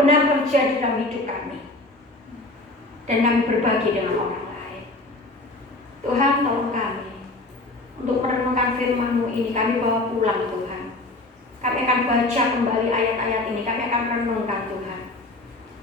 benar terjadi dalam hidup kami. Dan kami berbagi dengan orang lain. Tuhan, tolong kami untuk merenungkan firman-Mu ini. Kami bawa pulang Tuhan. Kami akan baca kembali ayat-ayat ini. Kami akan renungkan Tuhan.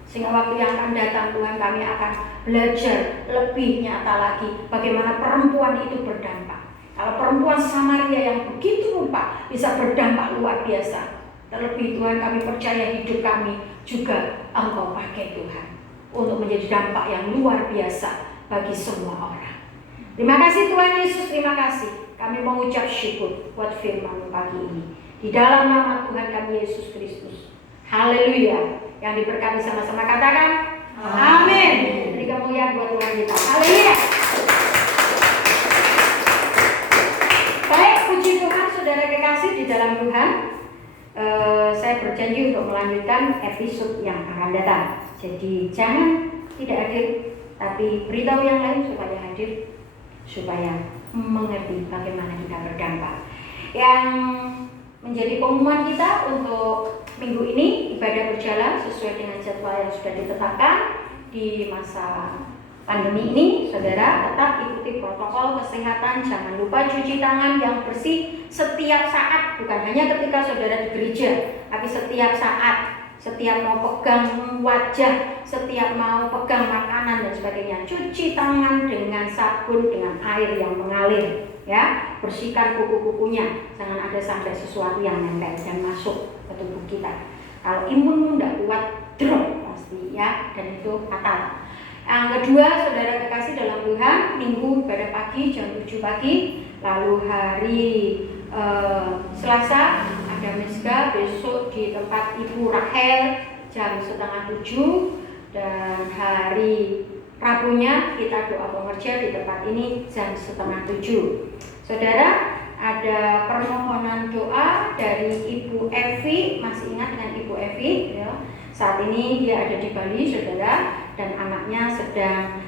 Sehingga waktu yang akan datang Tuhan, kami akan belajar lebih nyata lagi bagaimana perempuan itu berdampak. Kalau perempuan Samaria yang begitu rupa bisa berdampak luar biasa. Terlebih Tuhan, kami percaya hidup kami juga Engkau pakai Tuhan untuk menjadi dampak yang luar biasa bagi semua orang. Terima kasih Tuhan Yesus, terima kasih. Kami mengucap syukur buat firman-Mu pagi ini. Di dalam nama Tuhan kami Yesus Kristus. Haleluya. Yang diberkati sama-sama katakan amin. Beri kemuliaan buat Tuhan kita. Haleluya. Baik, puji Tuhan saudara kekasih di dalam Tuhan. Saya berjanji untuk melanjutkan episode yang akan datang. Jadi jangan tidak hadir, tapi beritahu yang lain supaya hadir, supaya mengerti bagaimana kita berdampak. Yang menjadi pengumuman kita untuk minggu ini, ibadah berjalan sesuai dengan jadwal yang sudah ditetapkan di masa pandemi ini. Saudara tetap ikuti protokol kesehatan, jangan lupa cuci tangan yang bersih setiap saat, bukan hanya ketika saudara di gereja, tapi setiap saat, setiap mau pegang wajah, setiap mau pegang makanan dan sebagainya. Cuci tangan dengan sabun, dengan air yang mengalir, ya. Bersihkan kuku-kukunya, jangan ada sampai sesuatu yang nempel dan masuk ke tubuh kita. Kalau imunmu tidak kuat, drop pasti, ya, dan itu fatal. Yang kedua, saudara kekasih dalam Tuhan, minggu ibadah pagi jam 7 pagi, lalu hari Selasa ada Mesga, besok di tempat Ibu Rahel jam 6:30, dan hari Rabunya kita doa pengerja di tempat ini jam 6:30. Saudara, ada permohonan doa dari Ibu Evi. Masih ingat dengan Ibu Evi, ya? Saat ini dia ada di Bali, saudara, dan anaknya sedang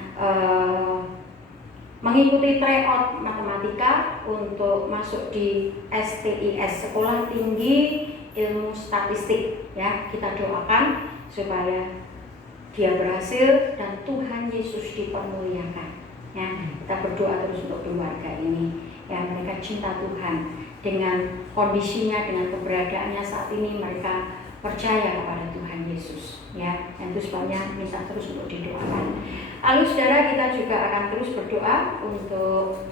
mengikuti tryout matematika untuk masuk di STIS, Sekolah Tinggi Ilmu Statistik, ya. Kita doakan supaya dia berhasil dan Tuhan Yesus dipermuliakan, ya. Kita berdoa terus untuk keluarga ini, ya. Mereka cinta Tuhan dengan kondisinya, dengan keberadaannya saat ini. Mereka percaya kepada Tuhan Yesus, ya. Dan itu sebabnya minta terus untuk didoakan. Lalu saudara, kita juga akan terus berdoa untuk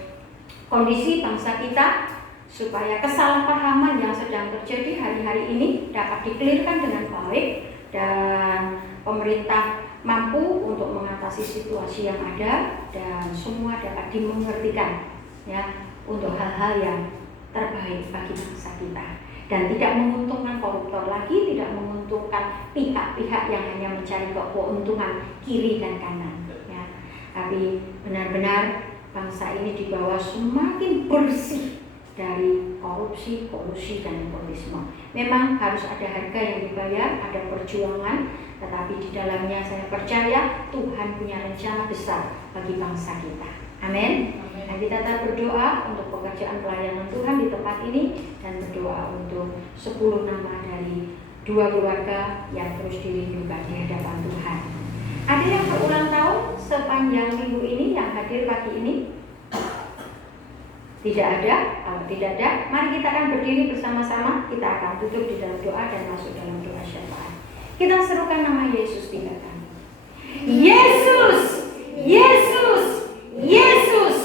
kondisi bangsa kita, supaya kesalahpahaman yang sedang terjadi hari-hari ini dapat dikelirkan dengan baik dan pemerintah mampu untuk mengatasi situasi yang ada dan semua dapat dimengertikan, ya, untuk hal-hal yang terbaik bagi bangsa kita. Dan tidak menguntungkan koruptor lagi, tidak menguntungkan pihak-pihak yang hanya mencari keuntungan kiri dan kanan, ya. Tapi benar-benar bangsa ini dibawa semakin bersih dari korupsi, kolusi, dan nepotisme. Memang harus ada harga yang dibayar, ada perjuangan, tetapi di dalamnya saya percaya Tuhan punya rencana besar bagi bangsa kita. Amin. Nah, kita tetap berdoa untuk pekerjaan pelayanan Tuhan di tempat ini dan berdoa untuk 10 nama dari 2 keluarga yang terus dirindukan di hadapan Tuhan. Ada yang berulang tahun sepanjang minggu ini yang hadir pagi ini? Tidak ada. Kalau tidak ada, mari kita akan berdiri bersama-sama. Kita akan tutup di dalam doa dan masuk dalam doa syafaat. Kita serukan nama Yesus 3 kali. Yesus, Yesus, Yesus.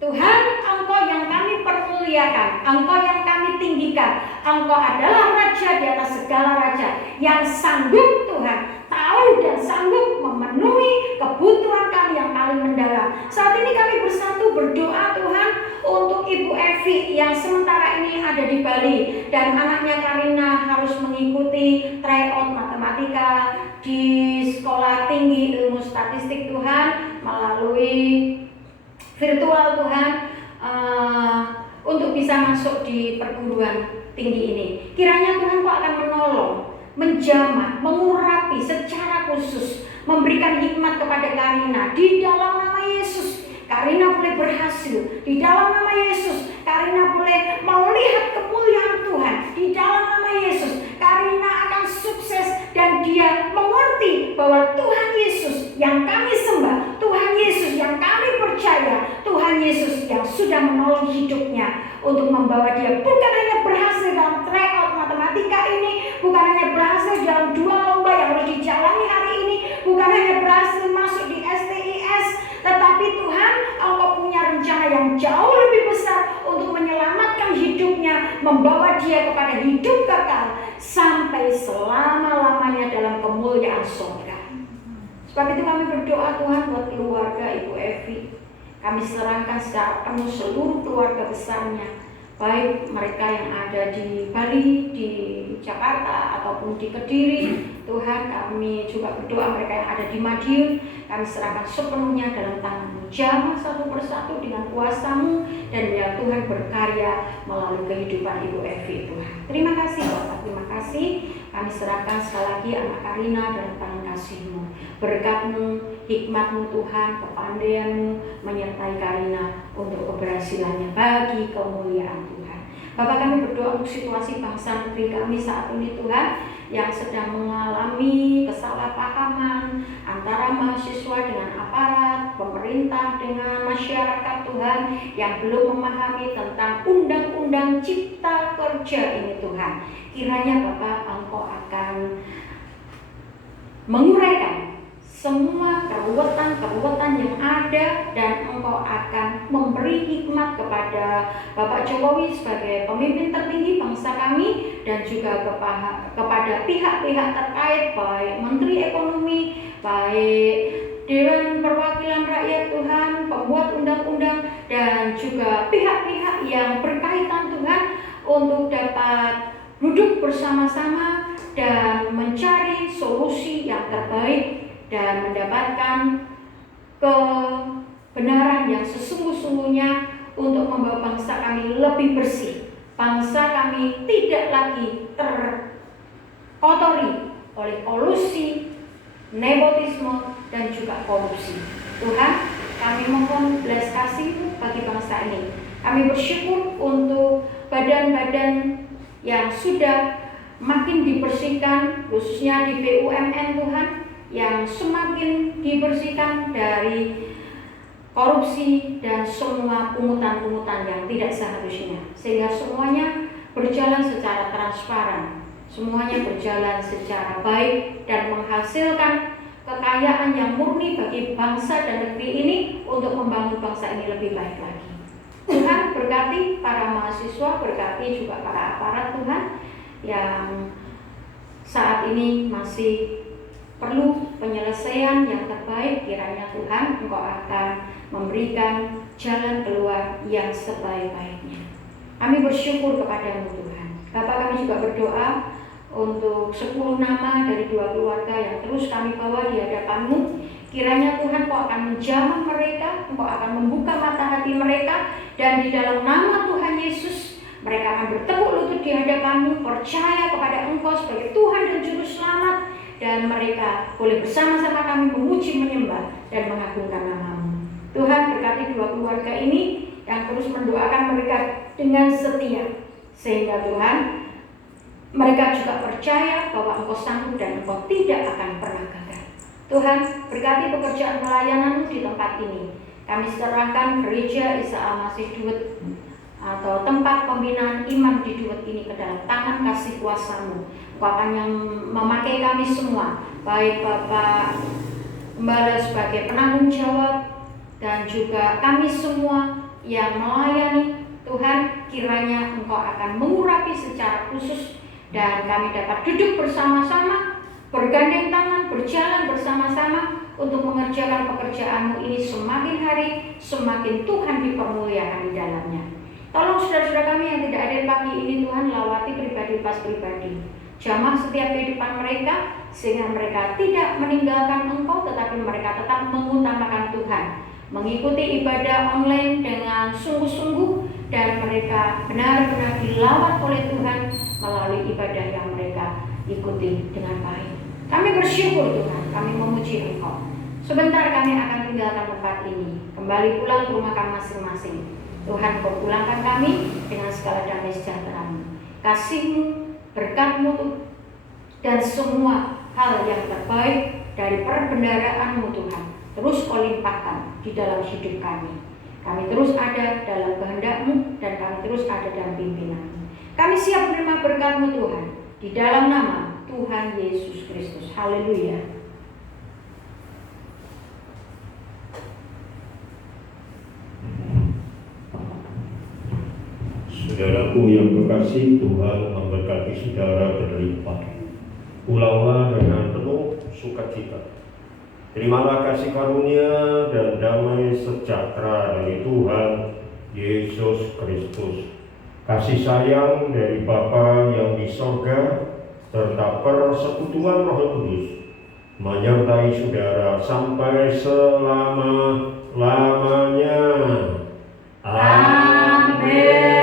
Tuhan, Engkau yang kami permuliakan, Engkau yang kami tinggikan. Engkau adalah Raja di atas segala raja, yang sanggup, Tuhan, tahu dan sanggup memenuhi kebutuhan kami yang paling mendalam. Saat ini kami bersatu berdoa, Tuhan, untuk Ibu Evi yang sementara ini ada di Bali dan anaknya Karina harus mengikuti tryout matematika di Sekolah Tinggi Ilmu Statistik, Tuhan, melalui virtual, Tuhan, untuk bisa masuk di perguruan tinggi ini. Kiranya Tuhan Kau akan menolong, menjamah, mengurapi secara khusus, memberikan hikmat kepada Karina di dalam nama Yesus. Karina boleh berhasil di dalam nama Yesus. Karina boleh melihat kemuliaan Tuhan di dalam nama Yesus. Karina akan sukses dan dia bahwa Tuhan Yesus yang kami sembah, Tuhan Yesus yang kami percaya, Tuhan Yesus yang sudah menolong hidupnya untuk membawa dia bukan hanya berhasil dalam tryout matematika ini, bukan hanya berhasil dalam 2 lomba yang harus dijalani hari ini, bukan hanya berhasil masuk di STIS, tetapi Tuhan, Engkau punya rencana yang jauh lebih besar untuk menyelamatkan hidupnya, membawa dia kepada hidup kekal sampai selama-lamanya dalam kemuliaan surga. Sebab itu kami berdoa Tuhan buat keluarga Ibu Evi. Kami serahkan secara penuh seluruh keluarga besarnya, baik mereka yang ada di Bali, di Jakarta, ataupun di Kediri. Tuhan, kami juga berdoa mereka yang ada di Madiun, kami serahkan sepenuhnya dalam tangan-Mu. Jamah satu persatu dengan kuasa-Mu, dan biar Tuhan berkarya melalui kehidupan Ibu Evi, Tuhan. Terima kasih Bapak, terima kasih. Kami serahkan sekali lagi anak Karina dalam tangan kasih-Mu. Berkat-Mu, hikmat-Mu Tuhan, kepandaian-Mu menyertai Karina untuk keberhasilannya bagi kemuliaan Tuhan. Bapak, kami berdoa untuk situasi bangsa negeri kami saat ini Tuhan, yang sedang mengalami kesalahpahaman antara mahasiswa dengan aparat, pemerintah dengan masyarakat Tuhan, yang belum memahami tentang undang-undang cipta kerja ini Tuhan. Kiranya Bapak, Engkau akan menguraikan semua keruwetan-keruwetan yang ada, dan Engkau akan memberi hikmat kepada Bapak Jokowi sebagai pemimpin tertinggi bangsa kami, dan juga kepada pihak-pihak terkait, baik Menteri Ekonomi, baik Dewan Perwakilan Rakyat Tuhan, pembuat undang-undang, dan juga pihak-pihak yang berkaitan Tuhan, untuk dapat duduk bersama-sama dan mencari solusi yang terbaik dan mendapatkan kebenaran yang sesungguh-sungguhnya untuk membawa bangsa kami lebih bersih. Bangsa kami tidak lagi terkotori oleh kolusi, nepotisme, dan juga korupsi. Tuhan, kami mohon belas kasih bagi bangsa ini. Kami bersyukur untuk badan-badan yang sudah makin dibersihkan, khususnya di BUMN Tuhan, yang semakin dibersihkan dari korupsi dan semua pungutan-pungutan yang tidak seharusnya, sehingga semuanya berjalan secara transparan, semuanya berjalan secara baik dan menghasilkan kekayaan yang murni bagi bangsa dan negeri ini untuk membangun bangsa ini lebih baik lagi. Tuhan, berkati para mahasiswa, berkati juga para aparat Tuhan yang saat ini masih perlu penyelesaian yang terbaik. Kiranya Tuhan, Engkau akan memberikan jalan keluar yang sebaik-baiknya. Kami bersyukur kepada-Mu Tuhan. Bapak, kami juga berdoa untuk 10 nama dari 2 keluarga yang terus kami bawa di hadapan-Mu. Kiranya Tuhan, Engkau akan menjamah mereka, Engkau akan membuka mata hati mereka, dan di dalam nama Tuhan Yesus mereka akan bertekuk lutut di hadapan-Mu, percaya kepada Engkau sebagai Tuhan dan Juru Selamat, dan mereka boleh bersama-sama kami memuji, menyembah, dan mengagungkan nama-Mu. Tuhan, berkati 2 keluarga ini yang terus mendoakan mereka dengan setia, sehingga Tuhan, mereka juga percaya bahwa Engkau sanggup dan Engkau tidak akan pernah gagal. Tuhan, berkati pekerjaan pelayanan-Mu di tempat ini. Kami serahkan gereja Isa Al-Masih Duet atau tempat pembinaan iman di Duet ini ke dalam tangan kasih kuasa-Mu. Engkau yang memakai kami semua, baik Bapak Gembala sebagai penanggung jawab, dan juga kami semua yang melayani. Tuhan, kiranya Engkau akan mengurapi secara khusus, dan kami dapat duduk bersama-sama, bergandeng tangan, berjalan bersama-sama untuk mengerjakan pekerjaan-Mu ini semakin hari semakin Tuhan dipermuliakan di dalamnya. Tolong saudara-saudara kami yang tidak hadir pagi ini Tuhan, lawati pribadi pas pribadi, jamah setiap kehidupan mereka, sehingga mereka tidak meninggalkan Engkau, tetapi mereka tetap mengutamakan Tuhan, mengikuti ibadah online dengan sungguh-sungguh, dan mereka benar-benar dilawat oleh Tuhan melalui ibadah yang mereka ikuti dengan baik. Kami bersyukur Tuhan, kami memuji Engkau. Sebentar kami akan tinggalkan tempat ini, kembali pulang ke rumah kami masing-masing. Tuhan, Kau pulangkan kami dengan segala damai sejahtera-Mu, kasih-Mu, berkat-Mu, dan semua hal yang terbaik dari perbendaharaan-Mu Tuhan. Terus Kau limpahkan di dalam hidup kami. Kami terus ada dalam kehendak-Mu dan kami terus ada dalam pimpinan-Mu. Kami siap menerima berkat-Mu Tuhan, di dalam nama Tuhan Yesus Kristus. Haleluya. Saudaraku yang kekasih, Tuhan memberkati saudara berlimpah. Pulanglah dengan penuh sukacita. Terimalah kasih karunia dan damai sejahtera dari Tuhan Yesus Kristus, kasih sayang dari Bapa yang di sorga, serta persekutuan Roh Kudus menyertai saudara sampai selama-lamanya. Amin.